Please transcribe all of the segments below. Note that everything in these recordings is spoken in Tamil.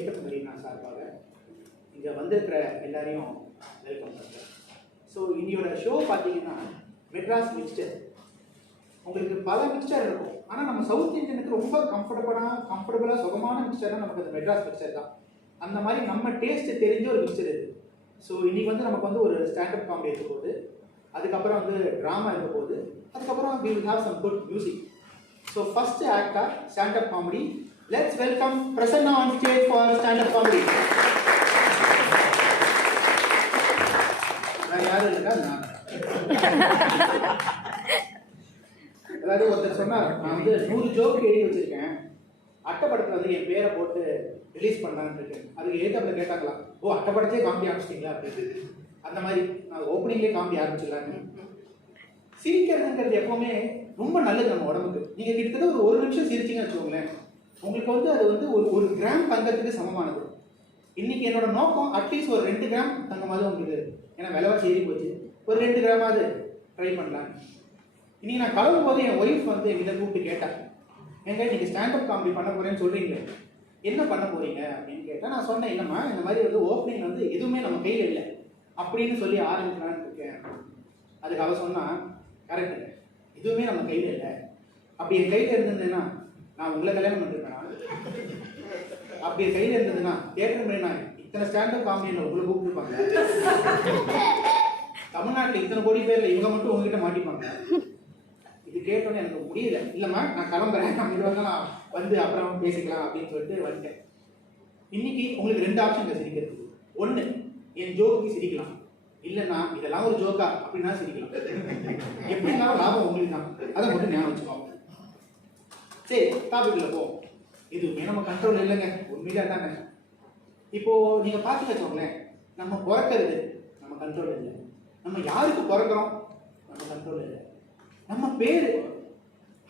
ஏக்கத் மரீனா சார்பாக இங்கே வந்திருக்கிற எல்லாரையும் வெல்கம் பண்ணுறேன். ஸோ இன்னையோட ஷோ பார்த்தீங்கன்னா மெட்ராஸ் மிக்சர். உங்களுக்கு பல மிக்சர் இருக்கும், ஆனால் நம்ம சவுத் இந்தியனுக்கு ரொம்ப கம்ஃபர்டபுளாக சுகமான மிக்சர்னா நமக்கு அந்த மெட்ராஸ் மிக்சர் தான். அந்த மாதிரி நம்ம டேஸ்ட்டு தெரிஞ்ச ஒரு மிக்சர் இது. ஸோ இன்னைக்கு வந்து நமக்கு வந்து ஒரு ஸ்டாண்டப் காமெடி இருக்க போகுது, அதுக்கப்புறம் வந்து ட்ராமா இருக்க போகுது, அதுக்கப்புறம் we will have some good music. So first act stand-up comedy. Let's welcome Prasanna on stage for stand-up comedy. நான் யாரு இருக்கா? நான் அதாவது ஒருத்தர் சொன்னார், நான் வந்து 100 ஜோக்கு எழுதி வச்சிருக்கேன், அட்டைப்படத்தில் வந்து என் பேரை போட்டு ரிலீஸ் பண்ணலான்னு இருக்கேன். அதுக்கு ஏற்ற கேட்டாங்களா, ஓ அட்டைப்படத்தையே காமெடி ஆரம்பிச்சிட்டிங்களா அப்படின்னு. அந்த மாதிரி நான் ஓப்பனிங்லேயே காமெடி ஆரம்பிச்சிடலான்னு. சிரிக்கிறதுங்கிறது எப்பவுமே ரொம்ப நல்லது நம்ம உடம்புக்கு. நீங்கள் கிட்டத்தட்ட ஒரு நிமிஷம் சிரிச்சிங்கன்னு வச்சுக்கோங்களேன், உங்களுக்கு வந்து அது வந்து ஒரு கிராம் தங்கத்துக்கு சமமானது. இன்னைக்கு என்னோட நோக்கம் அட்லீஸ்ட் ஒரு 2 கிராம் தங்கமாவது உங்களுக்கு, ஏன்னா விலைவாசி ஏறி போச்சு, ஒரு 2 கிராமாவது ட்ரை பண்ணலாம். இன்னைக்கு நான் கிளம்பும் போது என் ஒய்ஃப் வந்து என்கிட்ட கூப்பிட்டு கேட்டாங்க, எங்க இன்னைக்கு ஸ்டாண்டப் காமெடி பண்ண போறேன்னு சொல்றீங்க, என்ன பண்ண போறீங்க அப்படின்னு கேட்டேன். நான் சொன்னேன், இல்லைம்மா இந்த மாதிரி வந்து ஓப்பனிங் வந்து எதுவுமே நம்ம கையில் இல்லை அப்படின்னு சொல்லி ஆரம்பிக்கலான்னு இருக்கேன். அதுக்கு அவ சொன்னா, கரெக்டுங்க, எதுவுமே நம்ம கையில் இல்லை. அப்படி என் கையில் இருந்ததுன்னா நான் உங்களை கல்யாணம் பண்ணிருக்கேன். அப்படி என் கையில் இருந்ததுன்னா தேட்டர் நான் இத்தனை ஸ்டாண்டப் காமெடியில் உங்களை கூப்பிட்டுருப்பாங்க. தமிழ்நாட்டில் இத்தனை கோடி பேர்ல இவங்க மட்டும் உங்ககிட்ட மாட்டிப்பாங்க. இது கேட்டோன்னே எனக்கு முடியல. இல்லைம்மா நான் கிளம்புறேன், நம்ம இது வந்து நான் வந்து அப்புறம் பேசிக்கலாம் அப்படின்னு சொல்லிட்டு வந்துட்டேன். இன்னைக்கு உங்களுக்கு 2 ஆப்ஷன் சிரிக்கிறது. ஒன்று, என் ஜோக்கு சிரிக்கலாம், இல்லைன்னா இதெல்லாம் ஒரு ஜோக்கா அப்படின்னா சிரிக்கலாம். எப்படி இருந்தாலும் லாபம் உங்களுக்கு தான், அதை மட்டும் ஞாபகம் வச்சுக்கோங்க. சரி, டாபிக்ல போ. எதுவுமே நம்ம கண்ட்ரோல் இல்லைங்க, உண்மையில தாங்க. இப்போ நீங்க பார்த்து வச்சோங்களேன், நம்ம பிறக்கிறது நம்ம கண்ட்ரோல் இல்லை, நம்ம யாருக்கு பிறக்கிறோம் நம்ம கண்ட்ரோல் இல்லை, நம்ம பேர்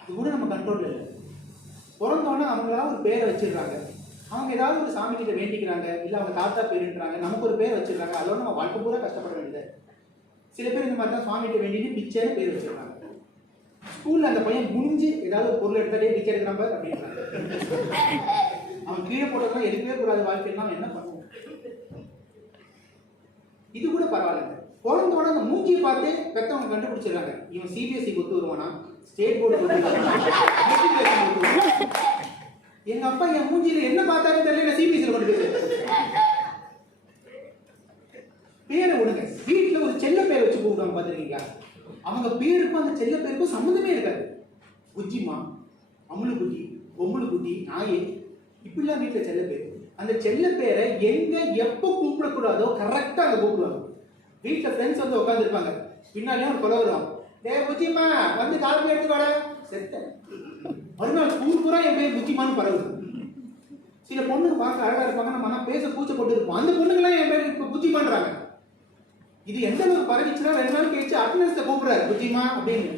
அது கூட நம்ம கண்ட்ரோல் இல்லை. பிறந்தோன்னே அவங்களா ஒரு பேரை வச்சிடுறாங்க, அவங்க ஏதாவது ஒரு சாமி கிட்ட வேண்டிக்கிறாங்க, இல்லை அவங்க தாத்தா பேருன்றாங்க, நமக்கு ஒரு பேர் வச்சிருக்காங்க, அதோட நம்ம வாழ்க்கை பூரா கஷ்டப்பட வேண்டியது. சில பேர் இந்த மாதிரி தான் சுவாமி கிட்ட வேண்டிட்டு பிச்சைன்னு பேர் வச்சிருக்காங்க. ஸ்கூல்ல அந்த பையன் முடிஞ்சு ஏதாவது ஒரு பொருள் எடுத்தாலே பிச்சை எடுக்கிறாங்க அப்படின்றாங்க. அவன் கீழே போட்டதெல்லாம் எடுக்கவே கூடாது வாழ்க்கையெல்லாம், என்ன பண்ணுவோம்? இது கூட பரவாயில்ல. பிறந்தோட அந்த மூஞ்சியை பார்த்து பெற்றவங்க கண்டுபிடிச்சிடறாங்க, இவன் சிபிஎஸ்சி கொத்து வருவானா, ஸ்டேட் போர்டு கொத்து வருவானா. எங்க அப்பா என் மூஞ்சியில என்ன பார்த்தாலும் தெரியல, சிபிஎஸ்சியில் கொண்டு பேரை விடுங்க. வீட்டில் ஒரு செல்ல பேர் வச்சு கூப்பிடுவாங்க பார்த்துருக்கீங்களா? அவங்க பேருக்கும் அந்த செல்ல பேருக்கும் சம்மந்தமே இருக்காது. புஜ்ஜிமா, அமுலு குட்டி, பொம்முலு குட்டி, நாயே, இப்படிலாம் வீட்டில் செல்ல பேர். அந்த செல்ல பேரை எங்க எப்போ கூப்பிடக்கூடாதோ கரெக்டாக அங்கே கூப்பிடுவாங்க. வீட்டில் ஃப்ரெண்ட்ஸ் வந்து உட்காந்துருப்பாங்க, பின்னாலேயும் ஒரு கொலை வருவான், டே புஜ்ஜிமா வந்து காலி எடுத்து வர செத்த. மறுநாள் ஸ்கூல் பூரா என் பேர் புஜ்ஜிமான்னு பரவுது. சில பொண்ணுங்க பார்க்க அழகா இருப்பாங்க, நம்ம ஆனால் பேச கூச்ச போட்டு இருப்போம், அந்த பொண்ணுங்களாம் என் பேர் இப்போ புஜ்ஜிமான்றாங்க. இது எந்த அளவுக்கு பரவிச்சுன்னா 2 நாள் கழிச்சு அட்டனன்ஸ்ல கூப்பிடுறாரு புஜ்ஜிமா அப்படின்னு.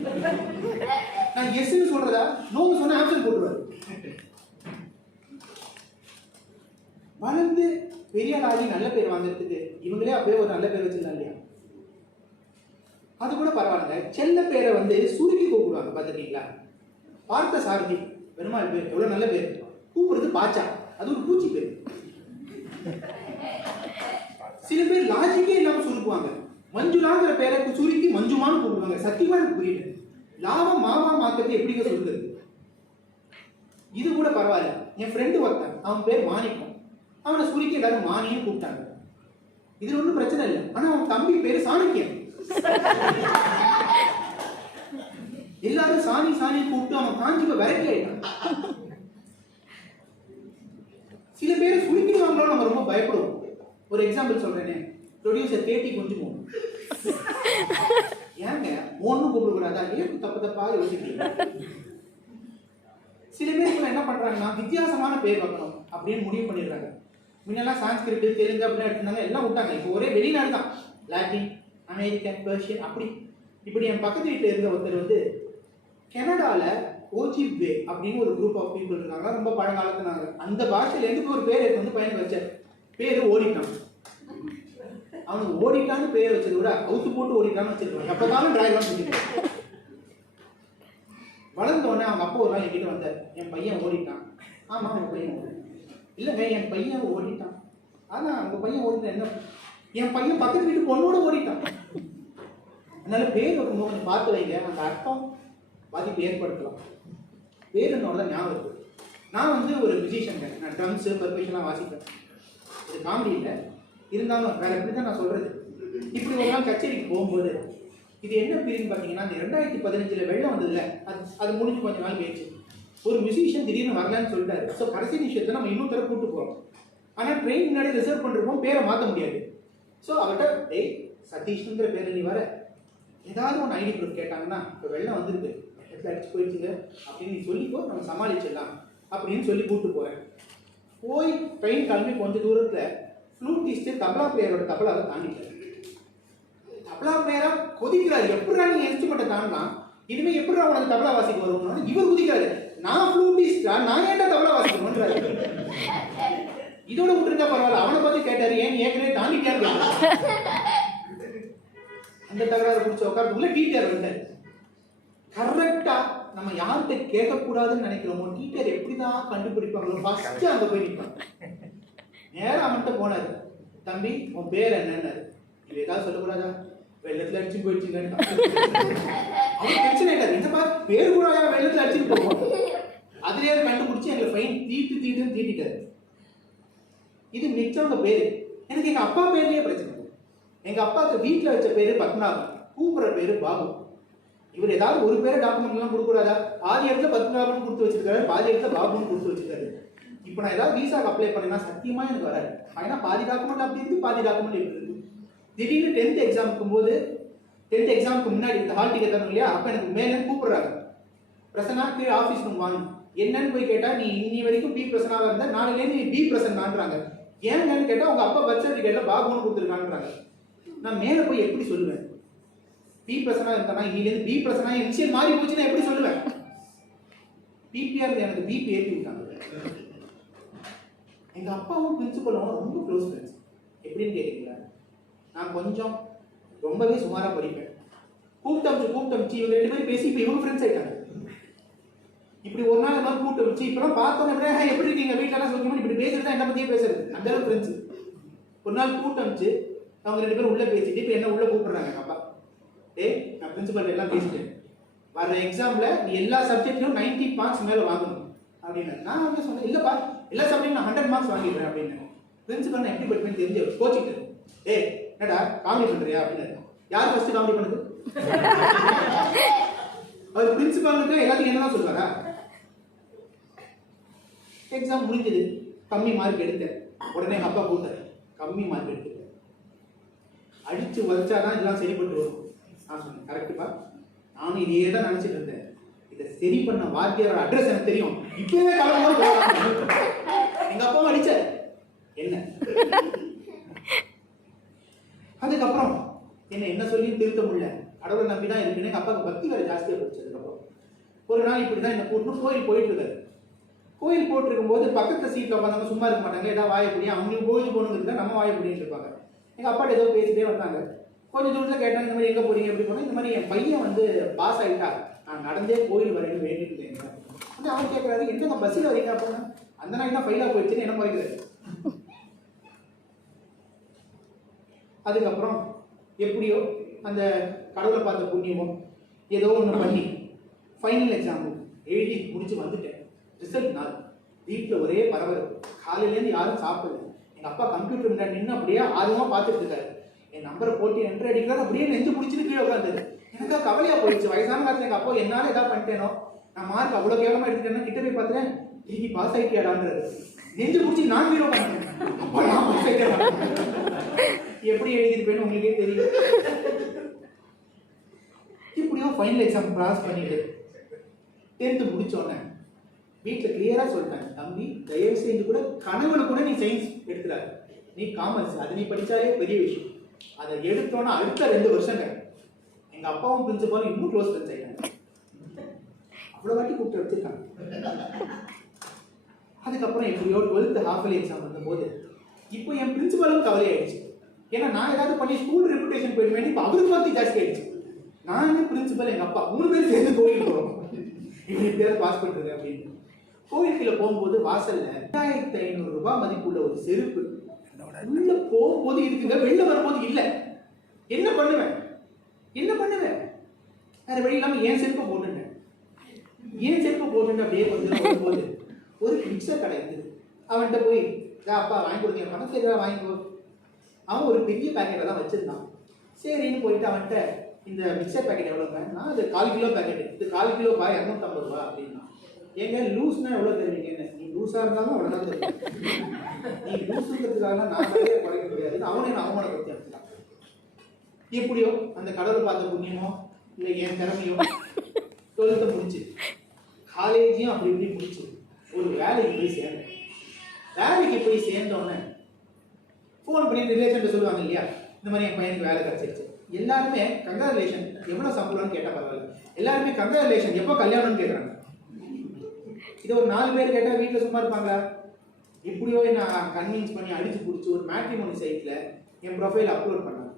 நான் எஸ்ன்னு சொல்றதா நோன்னு சொன்னா ஆப்ஷன் போட்டுருவாரு. வளர்ந்து பெரிய ஆளாகி நல்ல பேர் வாங்குறதுக்கு இவங்களே அப்பவே ஒரு நல்ல பேர் வச்சிருந்தாங்க இல்லையா? அது கூட பரவாயில்ல. செல்ல பேரை வந்து சுருக்கி கூப்பிடுவாங்க பார்த்துருக்கீங்களா? பார்த்த சாரதி, பெருமாள் பேர் எவ்வளவு நல்ல பேர், கூப்பிடுறது பாச்சா, அது ஒரு பூச்சி பேர். சில பேர் லாஜிக்கே இல்லாம சுருக்குவாங்க. மஞ்சுளாங்கிற பேரை சுருக்கி மஞ்சுமான்னு கூப்பிடுவாங்க. சத்தியமா எனக்கு புரியல, லாபம் மாவா மாக்கத்தை எப்படிங்க சொல்றது? இது கூட பரவாயில்ல. என் ஃப்ரெண்டு ஒருத்தன், அவன் பேர் மாணிக்கம், அவனை சுருக்கி எல்லாரும் மானின்னு கூப்பிட்டாங்க. இது ஒன்றும் பிரச்சனை இல்லை. ஆனா அவன் தம்பி பேரு சாணக்கியன். எல்லாரும் சாணி சாணி கூப்பிட்டு அவன் காஞ்சிப்ப வெரைட்டி ஆயிட்டான். சில பேரை சுருக்கிடுவாங்களோ நம்ம ரொம்ப பயப்படுவோம். ஒரு எக்ஸாம்பிள் சொல்றேனே, ப்ரொடியூசர் கேட்டி கொஞ்சம் ஏங்க ஒன்னும் கூப்பிடக்கூடாதா, ஏன் தப்பா யோசிக்கிறீங்க? சில பேர் என்ன பண்றாங்கன்னா வித்தியாசமான பேர் வைக்கணும் அப்படின்னு முடிவு பண்ணிடுறாங்க. முன்னெல்லாம் சான்ஸ்கிரிட், தெலுங்கு அப்படின்னு எடுத்திருந்தாங்க, எல்லாம் விட்டாங்க. இப்போ ஒரே வெளிநாடு தான், லாட்டின், அமெரிக்கன், பெர்ஷியன் அப்படி. இப்படி என் பக்கத்து வீட்டில் இருந்த ஒருத்தர் வந்து கனடால ஓஜிபே அப்படின்னு ஒரு குரூப் ஆஃப் பீப்புள் இருக்காங்க, ரொம்ப பழங்காலத்துனாங்க. அந்த பாஷையில இருந்து ஒரு பேர் எடுத்து வந்து பையனுக்கு வச்ச பேரு ஓடிட்டான். அவனுக்கு ஓடிட்டான்னு பேர் வச்சதை விட அவுத்து போட்டு ஓடிட்டான்னு வச்சிருக்காங்க. அப்பதான் டிரைவர் சொல்லிட்டு வளர்ந்தோடனே அவங்க அப்பா ஒரு நாள் என்கிட்ட வந்தார், என் பையன் ஓடிட்டான். ஆமா, என் பையன் ஓடி. இல்லைங்க என் பையன் ஓடிட்டான். ஆனால் உங்கள் பையன் ஓடினா என்ன? என் பையன் பக்கத்து வீட்டு பொண்ணோட ஓடிட்டான். அதனால பேர் ஒரு கொஞ்சம் பார்த்து வைங்க, அந்த அர்த்தம் பாதிப்பு ஏற்படுத்தலாம். பேர் என்னோட தான் ஞாபகம் இருக்குது. நான் வந்து ஒரு மியூசிஷியன், நான் ட்ரம்ஸு பர்கஷன்லாம் வாசிப்பேன். இது காமெடி இல்லை, இருந்தாலும் வேற எப்படி தான் நான் சொல்கிறது. இப்படி ஒரு நாள் கச்சேரிக்கு போகும்போது இது என்ன பீரியட்னு பார்த்தீங்கன்னா, இந்த 2015 வெள்ளம் வந்ததுல அது முடிஞ்சு கொஞ்ச நாள் போயிடுச்சு. ஒரு மியூசிஷியன் திடீர்னு வரலான்னு சொல்லிட்டாரு. ஸோ கடைசி நிமிஷத்தை நம்ம இன்னொரு தடவை கூப்பிட்டு போகிறோம். ஆனால் ட்ரெயின் முன்னாடி ரிசர்வ் பண்ணிருப்போம், பேரை மாற்ற முடியாது. ஸோ அவர்கிட்ட டேய் சதீஷ்ங்கிற பேர் நீ வர, ஏதாவது ஒன்று ஐடி ப்ரூஃப் கேட்டாங்கன்னா இப்போ வெள்ளம் வந்துருக்கு, இடத்துல அடிச்சு போயிடுச்சுங்க அப்படின்னு நீ சொல்லிக்கோ, நம்ம சமாளிச்சிடலாம் அப்படின்னு சொல்லி கூப்பிட்டு போகிறேன். போய் ட்ரெயின் கிளம்பி கொஞ்சம் தூரத்தில் ஃப்ளூட்டிஸ்ட்டு தபலா பிளேயரோட தபலாவை தாண்டிட்டார். தபலா பிளேயரா கொதிக்கிறாரு, எப்படா நீ இன்ஸ்ட்ருமெண்ட்டை தாண்டலாம், இனிமேல் எப்படா உனக்கு தபலா வாசிக்க வருவோம்னு இவர் குதிக்கிறாரு. நான் ஃப்ளூட்டிஸ்டா, நான் ஏன்டா தபலா வாசிக்கணும்ன்றாரு. இதோட விட்டுருந்தா பரவாயில்ல, அவனை பார்த்து கேட்டாரு ஏன் ஏற்கனவே தாண்டிட்டியான்னு. அந்த தகராறு பிடிச்ச உட்காரத்துக்குள்ள டீச்சர் வந்தார். கரெக்டா நம்ம யார்கிட்ட கேட்கக்கூடாதுன்னு நினைக்கிறோமோ டீச்சர் எப்படிதான் கண்டுபிடிப்பாங்களோ ஃபர்ஸ்ட் அங்க போய் நிற்பாங்க. நேரம் அவன்கிட்ட போனாரு, தம்பி உன் பேர் என்னன்னாரு. இது ஏதாவது சொல்லக்கூடாதா, வெள்ளத்துல அடிச்சு போயிடுச்சுங்க. அவன் பிரச்சனை ஆயிட்டாரு, இந்த மாதிரி பேர் கூட வெள்ளத்துல அடிச்சுட்டு போவோம். அதுலயே கண்டுபிடிச்சு எங்களை ஃபைன் தீட்டுன்னு தீட்டிட்டாரு. இது மிச்சவங்க பேரு. எனக்கு எங்க அப்பா பேர்லயே பிரச்சனை. எங்க அப்பாவுக்கு வீட்டில் வச்ச பேரு பத்மநாபன், கூப்பிடுற பேரு பாபு. இவர் ஏதாவது ஒரு பேரை டாக்குமெண்ட் எல்லாம் கொடுக்கூடாதா, பாதி இடத்துல பத்மநாபன் கொடுத்து வச்சிருக்காரு, பாதி இடத்துல பாபுன்னு கொடுத்து வச்சிருக்காரு. இப்போ நான் ஏதாவது விசாக்கு அப்ளை பண்ணேன்னா சத்தியமா எனக்கு வராது. ஏன்னா பாதி டாக்குமெண்ட் அப்படி இருக்கு, பாதி டாக்குமெண்ட் இப்படி இருக்கு. திடீர்னு 10th எக்ஸாமுக்கு முன்னாடி இந்த ஹால் டிக்கெட் தரணும் இல்லையா, அப்ப எனக்கு மேலே கூப்பிடுறாங்க, பிரசன்னா கீழே ஆஃபீஸ் ரூம் வாங்க. என்னன்னு போய் கேட்டா, நீ இன்னி வரைக்கும் பி பிரசனாவா இருந்தா நாளையிலேருந்து நீ பி பிரசன்னான்றாங்க. ஏன்னு கேட்டா உங்க அப்பா பர்த் சர்டிஃபிகேட்ல பாபுன்னு கொடுத்துருக்கான்றாங்க. நான் மேலே போய் எப்படி சொல்லுவேன்? பி பிரசனா இருந்தானா இன்னிலேருந்து பி பிரசனா இனிஷியல் மாறி போச்சுன்னா எப்படி சொல்லுவேன்? பிபிஆர் எனக்கு பிபி ஏற்றி விட்டாங்க. எங்க அப்பாவும் பிரின்சிபலும் ரொம்ப க்ளோஸ் ஃப்ரெண்ட்ஸ். எப்படின்னு கேட்டீங்களா, நான் கொஞ்சம் ரொம்பவே சுமாரா படிப்பேன். கூப்பிட்டு இவங்க 2 பேரும் பேசி இப்போ இவங்க ஃப்ரெண்ட்ஸ் ஆயிட்டாங்க. இப்படி ஒரு நாள் மாதிரி கூப்பிட்டு வச்சு இப்பெல்லாம் பார்த்தோன்னே எப்படி இருக்கீங்க, வீட்டிலலாம் சொல்லிக்கணும், இப்படி பேசுறதா என்ன பத்தியே பேசுறது, அந்த அளவுக்கு ஃப்ரெண்ட்ஸ். ஒரு நாள் கூப்பிட்டு வச்சு அவங்க 2 பேரும் உள்ள பேசிட்டு இப்போ என்ன உள்ள கூப்பிடுறாங்க. அப்பா டேய் நான் பிரின்சிபல் எல்லாம் பேசிட்டேன், வர எக்ஸாம்ல நீ எல்லா சப்ஜெக்ட்லயும் 90 மார்க்ஸ் மேல வாங்கணும் அப்படின்னு. நான் வந்து சொன்னேன், இல்லப்பா எல்லா சப்ஜெக்ட் நான் 100 மார்க்ஸ் வாங்கிடுறேன் அப்படின்னு. பிரின்சிபல் நான் எப்படி படிப்பேன்னு தெரிஞ்சு கோச்சிட்டு, ஏய் என்னடா காமெடி பண்றியா அப்படின்னு. யார் ஃபர்ஸ்ட் காமெடி பண்ணுது? அவர் பிரின்சிபலுக்கு எல்லாத்தையும் என்னதான் சொல்லுவாரா? எக்ஸாம் முடிஞ்சது, கம்மி மார்க் எடுத்தேன். உடனே எங்க அப்பா கூட்டாரு, கம்மி மார்க் எடுத்துட்டேன், அடிச்சு வச்சாதான் இதெல்லாம் சரிப்பட்டு வரும். நான் சொன்னேன், கரெக்டுப்பா, நானும் இதையே தான் நினைச்சிட்டு இருந்தேன். இதை சரி பண்ண வாத்தியாரோட அட்ரஸ் எனக்கு தெரியும், இப்பவே கிளம்பும்போது எங்க அப்பாவும் அடிச்சார் என்ன. அதுக்கப்புறம் என்ன சொல்லியும் திருத்த முடியல, கடவுளை நம்பிதான் இருக்குன்னு. எங்க அப்பாவுக்கு பக்தி வேற ஜாஸ்தியா போச்சதுக்கப்புறம் ஒரு நாள் இப்படிதான் என்ன கூட்டு கோயில் போயிட்டு இருக்காரு. கோயில் போட்டு இருக்கும்போது பக்கத்துல சீட்ல உட்காந்து சும்மா இருக்க மாட்டாங்க, ஏதாவது வாயப்படியும் அவங்களுக்கு கோயில் போகணுங்கிறது நம்ம வாயப்படின்னு இருப்பாங்க. எங்க அப்பாட்ட ஏதோ பேசிட்டே வந்தாங்க. கொஞ்சம் தூரத்துல கேட்டாங்க, இந்த மாதிரி எங்க போறீங்க எப்படி போனோம், இந்த மாதிரி என் பையன் வந்து பாஸ் ஆகிட்டா, நான் நடந்தே கோயில் வரைக்கும் வேண்டிட்டு இருந்தேன். அவன் கேட்கறாரு, என்னங்க பஸ்ஸில் வரீங்க அப்படின்னா, அந்த நாள் தான் ஃபைலா போயிடுச்சுன்னு என்ன மறைக்கிறாரு. அதுக்கப்புறம் எப்படியோ அந்த கடவுளை பார்த்த புண்ணியமோ ஏதோ ஒன்று பண்ணி ஃபைனல் எக்ஸாம் எழுதி முடிச்சு வந்துட்டேன். ரிசல்ட் நாள் வீட்டில் ஒரே பரபரப்பு, காலையிலேருந்து யாரும் சாப்பிடல. எங்கள் அப்பா கம்ப்யூட்டர் முன்னாடி நின்று அப்படியே ஆர்வமாக பார்த்துட்டு இருக்காரு. என் நம்பரை போட்டு என்ட்ரு அடிக்கிறாரு, அப்படியே நெஞ்சு பிடிச்சிட்டு கீழே உட்காந்துரு. எனக்கு கவலையாக போயிடுச்சு. வயசான காலத்தில் எங்கள் அப்பா என்னால் ஏதாவது பண்ணிட்டேனோ, நான் மார்க் அவ்வளோ கேவலமாக எடுத்துட்டேன்னா கிட்ட போய் பார்த்துட்டேன், டிவி பாஸ் ஆகிட்டியாடான்றாரு. நெஞ்சு பிடிச்சி நான் கீழே உட்காந்துட்டேன். அப்பா நான் பாஸ் ஆகிட்டேன். எப்படி எழுதிருப்பேன்னு உங்களுக்கே தெரியும். இப்படியோ ஃபைனல் எக்ஸாம் பாஸ் பண்ணிட்டு 10th முடிச்சோன்னே வீட்டில் கிளியரா சொல்லிட்டாங்க, தம்பி தயவு செய்து கூட கனவுல கூட நீ சயின்ஸ் எடுத்துடாது, நீ காமர்ஸ், அது நீ படிச்சாலே பெரிய விஷயம். அதை எடுத்தோன்னா அடுத்த 2 வருஷங்க எங்க அப்பாவும் பிரின்சிபாலும் இன்னும் க்ளோஸ் ஃப்ரெண்ட்ஸ் ஆயிட்டாங்க. அவ்வளோ வாட்டி கூப்பிட்டு வச்சிருக்காங்க. அதுக்கப்புறம் எப்படியோ 12th ஹாஃப் இயர்லி எக்ஸாம் வந்தபோது இப்போ என் பிரின்சிபாலும் கவலை ஆயிடுச்சு. ஏன்னா நான் ஏதாவது பண்ணி ஸ்கூல் ரெப்புடேஷன் போயிடுவேன். இப்போ அவருக்கு பார்த்து ஜாஸ்தி ஆயிடுச்சு. நான் பிரின்சிபல் எங்க அப்பா 3 பேரும் சேர்ந்து கோயில் போறோம், இப்படி எப்படியாவது பாஸ் பண்ணிருக்கேன் அப்படின்னு. கோயிலுக்குள்ள போகும்போது வாசல்ல 2500 ரூபாய் மதிப்புள்ள ஒரு செருப்பு உள்ள போகும்போது இருக்குங்க, வெளில வரும்போது இல்லை. என்ன பண்ணுவேன்? வேற வழி இல்லாம ஏன் செருப்பை போட்டுட்டேன். அப்படியே கொஞ்சம் வரும்போது ஒரு மிக்சர் கடை இருந்தது. அவன்கிட்ட போய் அப்பா வாங்கி கொடுங்க, பணம் சரியா வாங்கிக்கோ. அவன் ஒரு பெரிய பேக்கெட்டை தான் வச்சிருந்தான். சரின்னு போயிட்டு அவன்கிட்ட இந்த மிக்சர் பேக்கெட் எவ்வளோங்க? நான் அது 1/4 கிலோ பேக்கெட், இது 1/4 கிலோ பாய் 250 ரூபா அப்படின்னா. ஏங்க லூஸ்னா எவ்வளோ தருவீங்க? நீ லூஸாக இருந்தாலும் அவ்வளோதான் தருவீங்க, நீ லூஸுங்கிறதுக்காக நான் குறைக்க முடியாது. அவனை நான் அவமானப்படுத்தி அனுப்பலாம். எப்படியோ அந்த கடவுளை பார்த்த புண்ணியமோ இல்லை என் திறமையோ 12th முடிச்சு காலேஜையும் அப்படி இப்படி முடிச்சு ஒரு வேலைக்கு போய் சேர்ந்தேன். வேலைக்கு போய் சேர்ந்தோன்னே ஃபோன் பண்ணி ரிலேஷன் சொல்லுவாங்க இல்லையா, இந்த மாதிரி என் பையனுக்கு வேலை கிடைச்சிருச்சு. எல்லாருமே கங்க்ராச்சுலேஷன், எவ்வளோ சம்பளம்னு கேட்டால் பரவாயில்ல, எல்லாருமே கங்க்ராச்சுலேஷன் எப்போ கல்யாணம்னு கேட்குறாங்க. இதை ஒரு 4 பேர் கேட்டால் வீட்டில் சும்மா இருப்பாங்களா? எப்படியோ நான் கன்வின்ஸ் பண்ணி அடித்து பிடிச்சி ஒரு மேட்ரிமோனி சைட்டில் என் ப்ரொஃபைலை அப்லோட் பண்ணாங்க.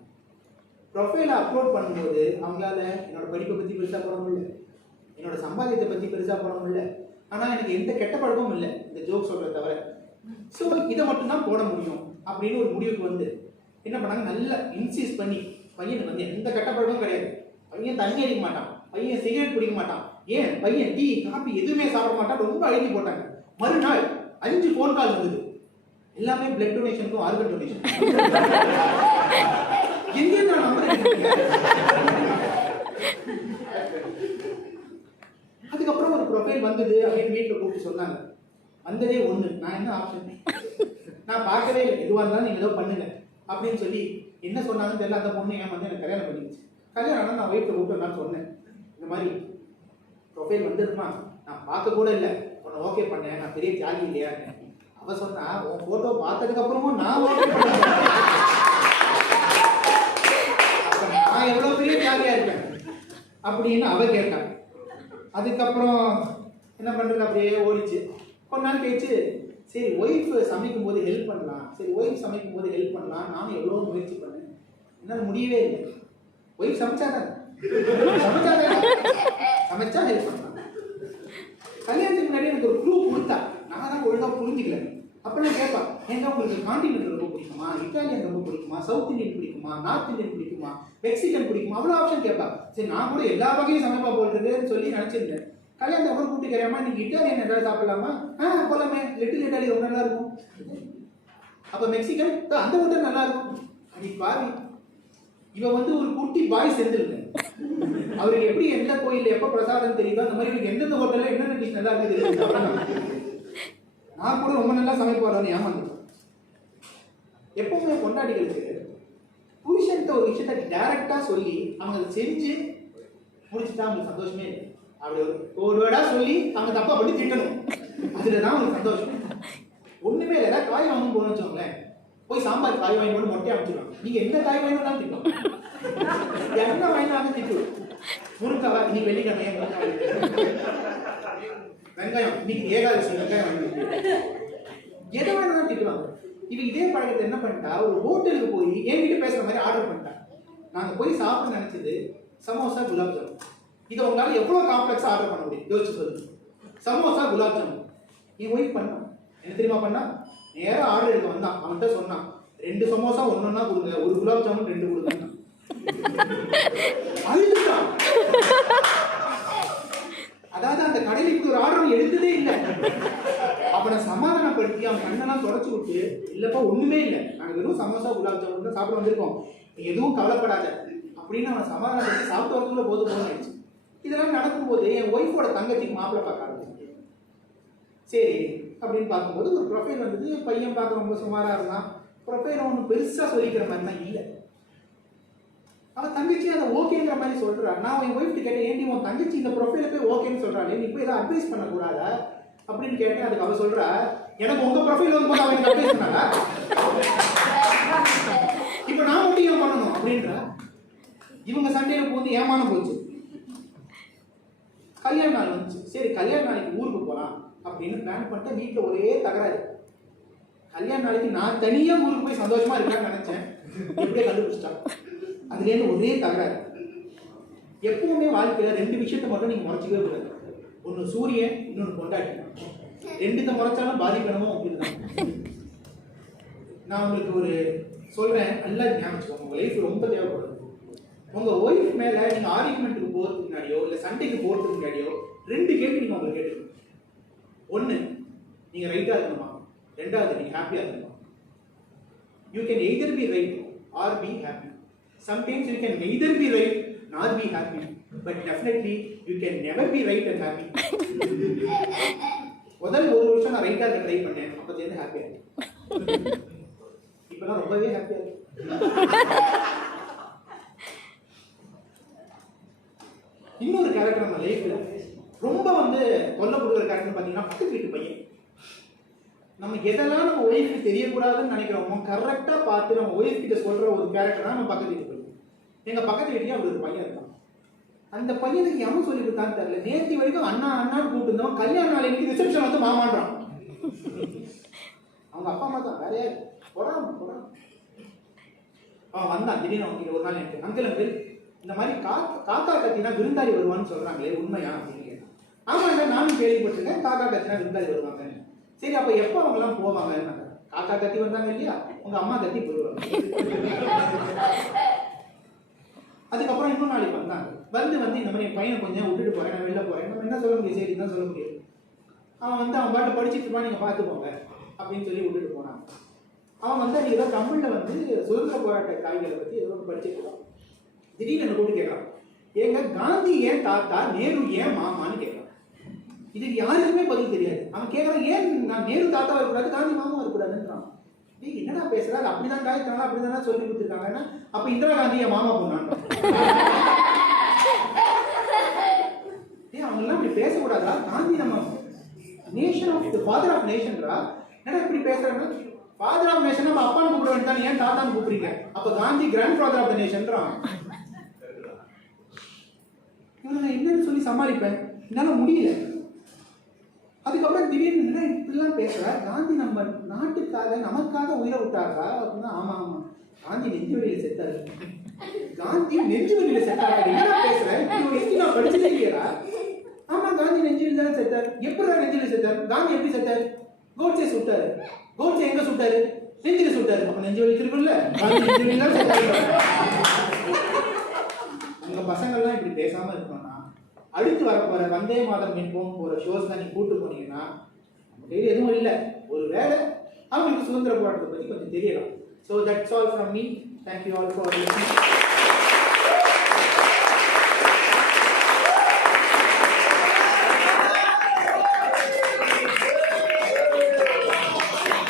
ப்ரொஃபைலை அப்லோட் பண்ணும்போது அவங்களால என்னோட படிப்பை பற்றி பெருசாக போட முடியல, என்னோட சம்பாதியத்தை பற்றி பெருசாக போட முடியல. ஆனால் எனக்கு எந்த கெட்ட பழக்கமும் இல்லை இந்த ஜோக் சொல்கிறத தவிர. ஸோ இதை மட்டும்தான் போட முடியும் அப்படின்னு ஒரு முடிவுக்கு வந்து என்ன பண்ணாங்க, நல்லா இன்சிஸ்ட் பண்ணி பையனுக்கு வந்து எந்த கெட்ட பழக்கமும் கிடையாது, பையன் தண்ணி அடிக்க மாட்டான், பையன் சிகரெட் பிடிக்க மாட்டான், ஏன் பையன் டீ காபி எதுவுமே சாப்பிட மாட்டான், ரொம்ப அழுகி போட்டாங்க. மறுநாள் 5 ஃபோன் கால் வந்தது, எல்லாமே பிளட் டொனேஷனுக்கும் ஆர்கன் டொனேஷன். எங்கே நான் நம்புறேன். அதுக்கப்புறம் ஒரு ப்ரொஃபைல் வந்தது அப்படின்னு வீட்டில் கூப்பிட்டு சொன்னாங்க. வந்ததே ஒன்று, நான் என்ன ஆப்ஷன் நான் பார்க்கவே இல்லை, எதுவாக இருந்தாலும் நீங்கள் ஏதோ பண்ணுங்க அப்படின்னு சொல்லி என்ன சொன்னாங்கன்னு தெரியல. அந்த பொண்ணு ஏன் வந்து எனக்கு கல்யாணம் பண்ணிடுச்சு. கல்யாணம் ஆனால் நான் வீட்டில் கூப்பிட்டு நான் சொன்னேன், இந்த மாதிரி ப்ரொஃபைல் வந்துருமா, நான் பார்க்க கூட இல்லை, உன்னை ஓகே பண்ணேன், நான் பெரிய தியாகி இல்லையா. அவ சொன்னா உன் ஃபோட்டோ பார்த்ததுக்கு அப்புறமும் நான் ஓகே பண்ணேன், நான் எவ்வளோ பெரிய தியாகியா இருக்கேன் அப்படின்னு அவ கேட்டான். அதுக்கப்புறம் என்ன பண்ணுறது அப்படியே ஓடிச்சு. கொஞ்ச நாள் கழிச்சு சரி ஒய்ஃப் சமைக்கும் போது ஹெல்ப் பண்ணலாம், நானும் எவ்வளோ முயற்சி பண்ணேன், என்னால் முடியவே இல்லை. ஒய்ஃப் சமைச்சா ஹெல்ப் பண்ணலாம். கல்யாணத்துக்கு முன்னாடி எனக்கு ஒரு க்ளூ கொடுத்தா, நான் தான் ஒழுங்காக புரிஞ்சுக்கல. அப்பெல்லாம் கேட்பா, எங்க உங்களுக்கு கான்டினென்ட் ரொம்ப பிடிக்குமா, இட்டாலியன் ரொம்ப பிடிக்குமா, சவுத் இந்தியன் பிடிக்குமா, நார்த் இந்தியன் பிடிக்குமா, மெக்சிகன் பிடிக்குமா, அவ்வளோ ஆப்ஷன் கேட்பா. சரி நான் கூட எல்லா வகையும் சமைப்பா போடுறதுன்னு சொல்லி நினச்சிருந்தேன். கல்யாணத்தை அப்புறம் கூட்டி கிடையாமா, இன்னைக்கு இட்டாலியன் ஏதாவது சாப்பிடலாமா, போலாமே, லிட்டில் இட்டாலி ரொம்ப நல்லா இருக்கும், அப்போ மெக்சிகன் அந்த ஹோட்டல் நல்லா இருக்கும். அப்படி பாவி இவ வந்து ஒரு குட்டி பாய் சேர்ந்துருக்கு. அவருக்கு எப்படி எந்த கோயிலில் எப்போ பிரசாதம் தெரியுதோ அந்த மாதிரி எந்தெந்த ஹோட்டலில் என்னென்ன டிஷ் நல்லா இருக்கு தெரியும். நான் கூட ரொம்ப நல்லா சமைப்பாரோன்னு ஏமாந்துட்டேன். எப்பவுமே கொண்டாடிகளுக்கு புருஷன்ட்ட ஒரு விஷயத்த டைரக்டா சொல்லி அவங்க அதை செஞ்சு முடிச்சுட்டா அவங்களுக்கு சந்தோஷமே இல்லை. அப்படி ஒரு வேர்டா சொல்லி அவங்க தப்பா பண்ணி திட்டணும், அதுலதான் அவங்களுக்கு சந்தோஷம். ஒண்ணுமே இல்லை, ஏதாவது காய் வாங்கணும் போகணும்னு வச்சோங்களேன், போய் சாம்பார் காய் வாங்கி போட்டு மொட்டையா அமைச்சிருவாங்க. நீங்க எந்த காய் வாங்கினாலும் திட்டம், என்ன வாங்கினாலும் திட்டுவோம். முருங்காவா இன்னைக்கு வெள்ளிக்கிழமை, வெங்காயம் இன்னைக்கு ஏகாதசி வெங்காயம் வாங்கி, எதை வேணாலும் திட்டுவாங்க. இவ இதே பழக்கத்தை என்ன பண்ணிட்டா, ஒரு ஹோட்டலுக்கு போய் என்கிட்ட பேசுற மாதிரி ஆர்டர் பண்ணிட்டா. நாங்க போய் சாப்பிட நினைச்சது சமோசா குலாப் ஜாமுன். இதை உங்களால எவ்வளவு காம்ப்ளெக்ஸா ஆர்டர் பண்ண முடியும் யோசிச்சு சொல்லுங்க. சமோசா குலாப் ஜாமுன் என் ஒய்ஃப் பண்ணா, என்ன தெரியுமா பண்ணா, நேரம் ஆர்டர் எடுக்க வந்தான். அவன்கிட்ட சொன்னான், 2 சமோசா ஒன்னொன்னா கொடுங்க, 1 குலாப் ஜாமுன் 2 கொடுங்க. அழுதுட்டான். அதாவது அந்த கடையில் இப்படி ஒரு ஆர்டர் எடுத்ததே இல்லை. அவனை சமாதானப்படுத்தி அவன் கண்ணெல்லாம் தொடச்சு விட்டு, இல்லப்பா ஒண்ணுமே இல்லை, நாங்கள் வெறும் சமோசா குலாப் ஜாமுன் தான் சாப்பிட வந்திருக்கோம், எதுவும் கவலைப்படாத அப்படின்னு அவனை சமாதானப்படுத்தி சாப்பிட்டு வரதுக்குள்ள போதும் ஆயிடுச்சு. இதெல்லாம் நடக்கும்போது என் ஒய்ஃபோட தங்கச்சிக்கு மாப்பிள்ளை பார்க்க ஆரம்பிச்சு. சரி அப்படின்னு பார்க்கும்போது ஒரு ப்ரொஃபைல் வந்தது. பையன் பார்க்க ரொம்ப சுமாராக இருந்தான். ப்ரொஃபைல் ஒன்றும் பெருசாக சொல்லிக்கிற மாதிரிலாம் இல்லை. அவன் தங்கச்சி அதை ஓகேங்கிற மாதிரி சொல்றா. நான் என் ஒய்ஃப்ட்டு கேட்டேன், ஏன்டி உன் தங்கச்சி இந்த ப்ரொஃபைல போய் ஓகேன்னு சொல்றாளே, நீ போய் ஏதாவது அட்வைஸ் பண்ணக்கூடாதா அப்படின்னு கேட்டேன். அதுக்கு அவ சொல்றா, எனக்கு உங்க ப்ரொஃபைல் வந்து போது அவனுக்கு அட்வைஸ் பண்ணாளா, இப்போ நான் மட்டும் ஏன் பண்ணணும் அப்படின்ற. இவங்க சண்டையில போது ஏமானம் போச்சு. கல்யாண நாள் வந்துச்சு. சரி கல்யாண நாளைக்கு ஊருக்கு போகலாம் அப்படின்னு பிளான் பண்ணிட்டு வீட்டில் ஒரே தகராறு. கல்யாண நாளைக்கு நான் தனியா ஊருக்கு போய் சந்தோஷமா இருக்கலாம்னு நினைச்சேன், எப்படியே கண்டுபிடிச்சிட்டான். அதுலேருந்து ஒரே தகராறு. எப்பவுமே வாழ்க்கையில 2 விஷயத்தை மட்டும் நீங்க முறைச்சிக்கவே கூடாது. ஒன்று சூரியன், இன்னொன்று கொண்டாட்டி. ரெண்டுத்த முறைச்சாலும் பாதிக்கணுமோ அப்படிதான். நான் உங்களுக்கு ஒரு சொல்றேன், நல்லா ஞாபகம் வச்சுக்கோங்க. உங்க லைஃப் ரொம்ப தேவைப்படுது. உங்க ஒய்ஃப் மேல நீங்க ஆர்குமெண்ட்டுக்கு போறதுக்கு முன்னாடியோ இல்ல சண்டைக்கு போறதுக்கு முன்னாடியோ 2 கேள்வி நீங்க உங்களுக்கு கேட்டுக்கணும். 1, நீங்க ரைட்டா இருக்கணுமா? 2வது, நீங்க ஹாப்பியா இருக்கணுமா? You can either be right or be happy. Sometimes you can neither be right nor be happy, but definitely you can never be right and happy. முதல் 1 வருஷம் நான் ரைட்டா இருக்க ட்ரை பண்ணேன், அப்ப சேர்ந்து ஹாப்பியா இருக்கேன். இப்பலாம் ரொம்பவே ஹாப்பியா இருக்கு. இன்னொரு கேரக்டர் நம்ம லைஃப்ல ரொம்ப தொல்லை கொடுக்குற கேரக்டர் பாத்தீங்கன்னா பக்கத்து வீட்டு பையன். நம்ம எதெல்லாம் நம்ம ஒய்ஃபுக்கு தெரியக்கூடாதுன்னு நினைக்கிறோமோ கரெக்டா பார்த்து நம்ம ஒய்ஃப் கிட்ட சொல்ற ஒரு கேரக்டர் தான் நம்ம பக்கத்து வீட்டு பையன். எங்க பக்கத்து வீட்லயும் அப்படி ஒரு பையன் இருக்கான். அந்த பையனுக்கு எவன் சொல்லி கொடுத்தான்னு தெரியல, நேற்று வரைக்கும் அண்ணா அண்ணான்னு கூப்பிட்டு இருந்தோம், கல்யாண நாளைக்கு ரிசப்ஷன் மாமான்றான். அவங்க அப்பா அம்மா தான், வேற யாரு போடாம. அவன் வந்தான் திடீர்னு. அவங்க ஒரு நாள் எனக்கு அங்கிள் இந்த மாதிரி காக்கா கத்தினா விருந்தாளி வருவான்னு சொல்றாங்களே, உண்மையா அப்படின்னு கேட்டான். ஆமாங்க, நானும் கேள்விப்பட்டிருக்கேன், காக்கா கத்தினா விருந்தாளி வருவாங்க. சரி, அப்ப எப்ப அவங்க எல்லாம் போவாங்க? காக்கா கத்தி வந்தாங்க இல்லையா, உங்க அம்மா கத்தி போயிடுவாங்க. அதுக்கப்புறம் இன்னும் நாளைக்கு வந்தாங்க. இந்த மாதிரி என் பையனை கொஞ்சம் விட்டுட்டு போறேன், நான் வெளில போறேன். நம்ம என்ன சொல்ல முடியும்? சரி தான் சொல்ல முடியும். அவன் அவன் பாட்டு படிச்சுட்டு இருப்பான், நீங்க பார்த்து போங்க அப்படின்னு சொல்லி விட்டுட்டு போனாங்க. அவன் ஏதோ தமிழ்ல சுதந்திர போராட்ட காய்களை பத்தி ஏதோ படிச்சுட்டு இருக்கான். திடீர்னு என்ன கூப்பிட்டு கேட்கறான், ஏங்க காந்தி ஏன் தாத்தா, நேரு ஏன் மாமான்னு கேட்கறான். இதுக்கு யாருக்குமே பதில் தெரியாது. அவன் கேட்கறான், ஏன் நான் நேரு தாத்தா இருக்கக்கூடாது, காந்தி மாமா இருக்கக்கூடாதுன்றான். என்னடா பேசுறா, அப்படிதான் காய்த்தாங்க, அப்படிதான் சொல்லி கொடுத்துருக்காங்கன்னா அப்ப இந்திரா காந்தி என் மாமா பொண்ணான். அவங்க எல்லாம் இப்படி பேசக்கூடாதா? காந்தி நம்ம நேஷன் ஆஃப் ஃபாதர் ஆஃப் நேஷன்ரா. என்னடா இப்படி பேசுறாங்க? ஃபாதர் ஆஃப் நேஷன் நம்ம அப்பான்னு கூப்பிட வேண்டியதான், ஏன் தாத்தான்னு கூப்பிடுறீங்க? அப்ப Gandhi grandfather of the நேஷன்றான். இவனை என்னன்னு சொல்லி சமாளிப்பேன், என்னால முடியல. அதுக்கப்புறம் திடீர்னு இப்படிலாம் பேசுற, காந்தி நம்ம நாட்டுக்காக நமக்காக உயிரை விட்டாரா அப்படின்னா, ஆமா ஆமா காந்தி நெஞ்சு வழியில செத்தாரு. காந்தி நெஞ்சு வழியில செத்தாரா? என்ன பேசுறேன், நான் படிச்சதே இல்லையா? ஆமா காந்தி நெஞ்சு வழியில தான் செத்தாரு. எப்படி நெஞ்சில செத்தாரு? காந்தி எப்படி செத்தாரு? கோட்சே சுட்டாரு. கோட்சே எங்க சுட்டாரு? நெஞ்சில சுட்டாரு. அப்ப நெஞ்சு வலி இருக்குல்ல, காந்தி நெஞ்சு வழியில தான் செத்தாரு. உங்க பசங்கள்லாம் இப்படி பேசாம இருக்கணும்னா, அடுத்து வரப்போற வந்தே மாதம் மீன்போம் போற ஷோஸ் தான் நீ கூட்டு போனீங்கன்னா நம்ம கையில் எதுவும் இல்லை. ஒரு வேளை அவங்களுக்கு சுதந்திர போராட்டத்தை பத்தி கொஞ்சம் தெரியலாம். So that's all from me. Thank you all for listening.